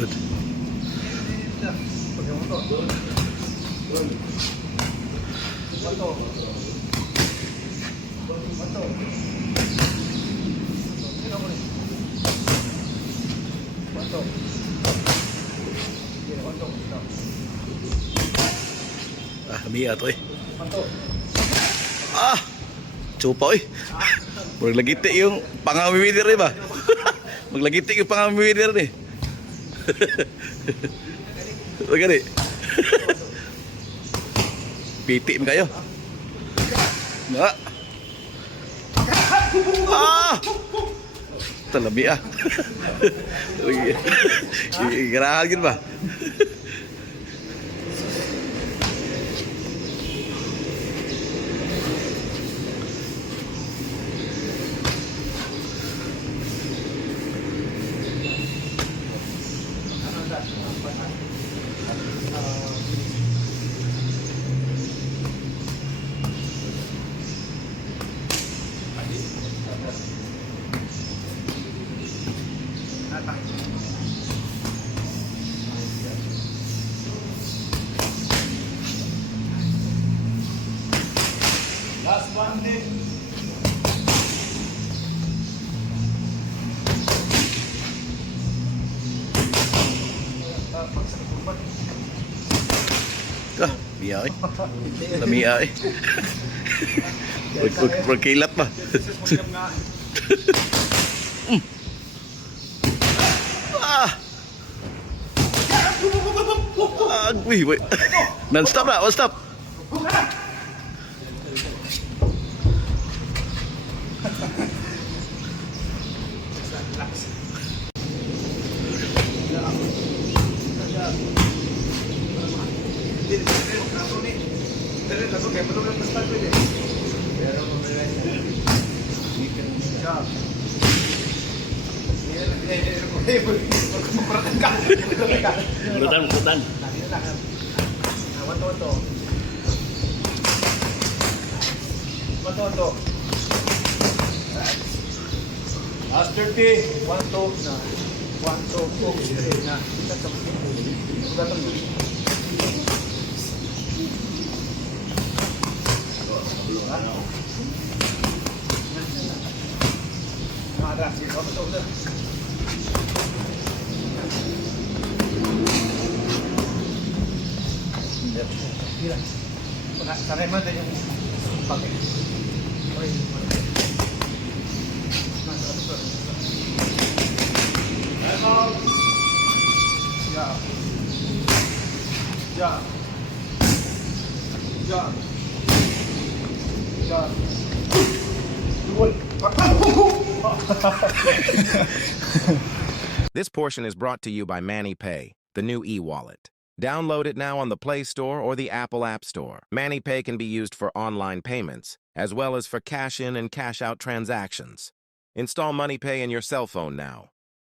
Good. Ah, miya to eh. Ah! Chupa eh. Maglagiti yung pangamiwidir eh ba? Maglagiti yung pangamiwidir eh. Gani. Pitim kayo. Na. Ah! Talabi ah. Garahan gid ba? Last one day. Ah, miya eh. Lamiya eh. Pagkilat ba? Ah! Ah, wait. Non-stop na, stop. Butan. Last 30. 1, 2 na. 1, 2 na. Sanay mo din yung bakit. This portion is brought to you by ManiPay, the new e-wallet. Download it now on the Play Store or the Apple App Store. ManiPay can be used for online payments, as well as for cash-in and cash-out transactions. Install MoneyPay in your cell phone now.